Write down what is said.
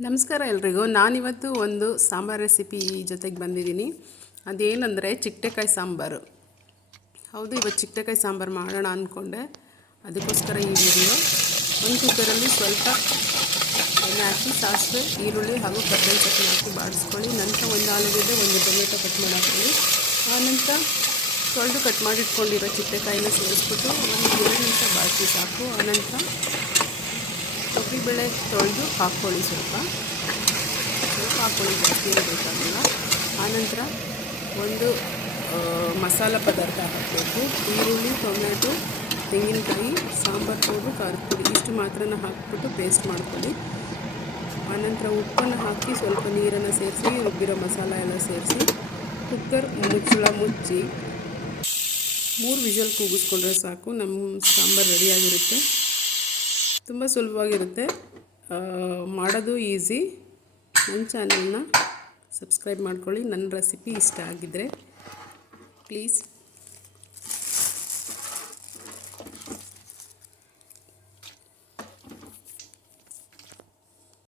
ನಮಸ್ಕಾರ ಎಲ್ರಿಗೂ. ನಾನಿವತ್ತು ಒಂದು ಸಾಂಬಾರು ರೆಸಿಪಿ ಜೊತೆಗೆ ಬಂದಿದ್ದೀನಿ. ಅದೇನೆಂದರೆ ಚಿಟ್ಟೆಕಾಯಿ ಸಾಂಬಾರು. ಹೌದು, ಇವತ್ತು ಚಿಟ್ಟೆಕಾಯಿ ಸಾಂಬಾರು ಮಾಡೋಣ ಅಂದ್ಕೊಂಡೆ ಅದಕ್ಕೋಸ್ಕರ ಈ ವಿಡಿಯೋ ಒಂದು ಕುಕ್ಕರಲ್ಲಿ ಸ್ವಲ್ಪ ಎಣ್ಣೆ ಹಾಕಿ, ಸಾಸಿವೆ, ಈರುಳ್ಳಿ ಹಾಗೂ ಕರ್ಬೇವು ಚಟ್ನಿ ಹಾಕಿ ಬಾಡಿಸ್ಕೊಳ್ಳಿ. ನಂತರ ಒಂದು ಆಲೂಗಡ್ಡೆ, ಒಂದು ಟೊಮೆಟೊ ಕಟ್ ಮಾಡಿ ಆನಂತರ ತೊಳೆದು ಕಟ್ ಮಾಡಿಟ್ಕೊಂಡಿರೋ ಚಿಟ್ಟೆಕಾಯಿನ ಸೇರಿಸ್ಬಿಟ್ಟು ಒಂದು ಎರಡು ನಿಮಿಷ ಬಾಡಿಸಿ ಸಾಕು. ಆನಂತರ ತೊಗರಿಬೇಳೆ ತೊಳೆದು ಹಾಕ್ಕೊಳ್ಳಿ ಸ್ವಲ್ಪ. ಸ್ವಲ್ಪ ಹಾಕ್ಕೊಳ್ಳಿ ಜಾಸ್ತಿ ಬೇಕಾಗಿಲ್ಲ. ಆನಂತರ ಒಂದು ಮಸಾಲ ಪದಾರ್ಥ ಹಾಕಬೇಕು. ಈರುಳ್ಳಿ ಟೊಮೆಟೊ ತೆಂಗಿನಕಾಯಿ, ಸಾಂಬಾರು ಪೌಡ್ರು, ಖಾರದ ಪುಡಿ ಇಷ್ಟು ಮಾತ್ರನ ಹಾಕ್ಬಿಟ್ಟು ಪೇಸ್ಟ್ ಮಾಡ್ಕೊಳ್ಳಿ. ಆನಂತರ ಉಪ್ಪನ್ನು ಹಾಕಿ ಸ್ವಲ್ಪ ನೀರನ್ನು ಸೇರಿಸಿ, ರುಬ್ಬಿರೋ ಮಸಾಲ ಎಲ್ಲ ಸೇರಿಸಿ ಕುಕ್ಕರ್ ಮುಚ್ಚಳ ಮುಚ್ಚಿ, ಮೂರು ವಿಷಲ್ ಕೂಗಿಸ್ಕೊಂಡ್ರೆ ಸಾಕು. ನಮ್ಮ ಸಾಂಬಾರು ರೆಡಿಯಾಗಿರುತ್ತೆ ತುಂಬ ಸುಲಭವಾಗಿರುತ್ತೆ. ಮಾಡೋದು ಈಸಿ. ನನ್ನ ಚಾನಲ್ನ ಸಬ್ಸ್ಕ್ರೈಬ್ ಮಾಡ್ಕೊಳ್ಳಿ. ನನ್ನ ರೆಸಿಪಿ ಇಷ್ಟ ಆಗಿದ್ದರೆ ಪ್ಲೀಸ್